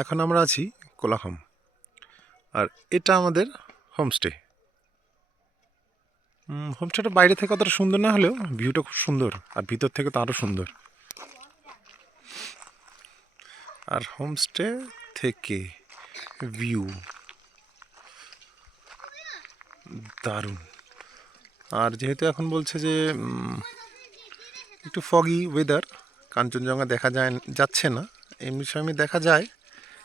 এখন আমরা আছি কোলাখাম, আর এটা আমাদের হোমস্টে। হোমস্টেটা বাইরে থেকে অতটা সুন্দর না হলেও ভিউটা খুব সুন্দর, আর ভিতর থেকে তো আরও সুন্দর। আর হোমস্টে থেকে ভিউ দারুণ। আর যেহেতু এখন বলছে যে একটু ফগি ওয়েদার, কাঞ্চনজঙ্ঘা দেখা যাচ্ছে না। এমনি সময় দেখা যায়,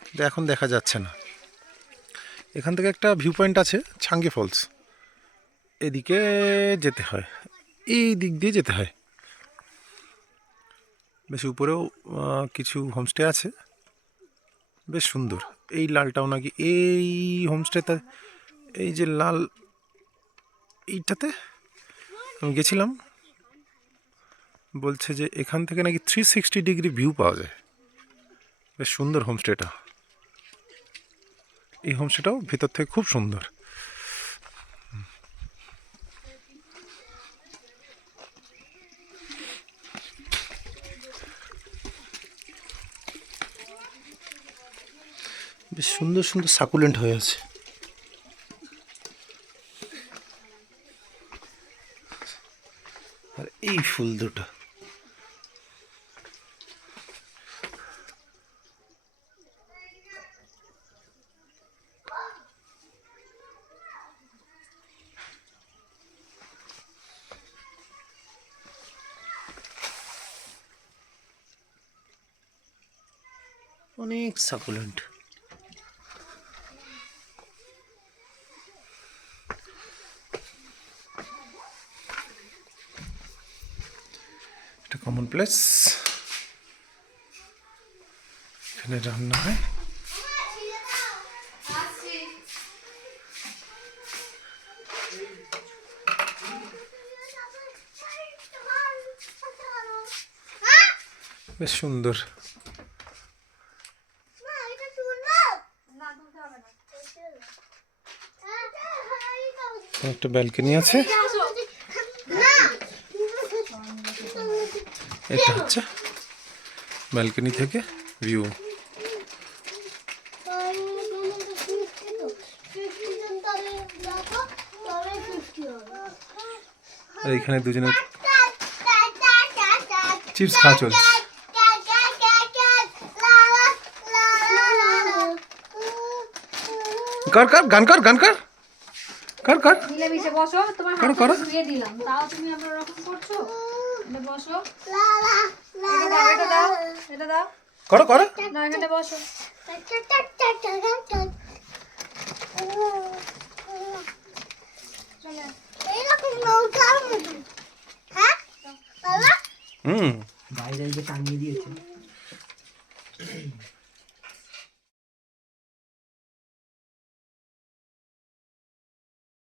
কিন্তু এখন দেখা যাচ্ছে না। এখান থেকে একটা ভিউ পয়েন্ট আছে ছাঙ্গে ফলস, এদিকে যেতে হয়, এই দিক দিয়ে যেতে হয়। বেশ উপরেও কিছু হোমস্টে আছে, বেশ সুন্দর। এই লালটাও নাকি এই হোমস্টেতে, এই যে লাল এইটাতে আমি গেছিলাম, বলছে যে এখান থেকে নাকি 360 ডিগ্রি ভিউ পাওয়া যায়। বেশ সুন্দর হোমস্টেটা। এই হোমস্টেটাও ভিতর থেকে খুব সুন্দর। বেশ সুন্দর সুন্দর সাকুলেন্ট হয়ে আছে। আর এই ফুল দুটো অনেক সাকুলেন্ট। এটা কমন প্লেস, এখানে রান্না হয়। বেশ সুন্দর। একটা ব্যালকনি আছে, এটা হচ্ছে ব্যালকনি থেকে ভিউ। আর এখানে দুজনে চিপস খাওয়া চলছে। কর কর গান কর, গান কর, কর কর, মিলেমিশে বসো। তোমার হাতটা ধুয়ে দিলাম, তাও তুমি আমরা রকম করছো। বসো, এটা দাও, এটা দাও, করো করো, না এখানে বসো। বাইরে টাঙিয়ে দিয়েছে।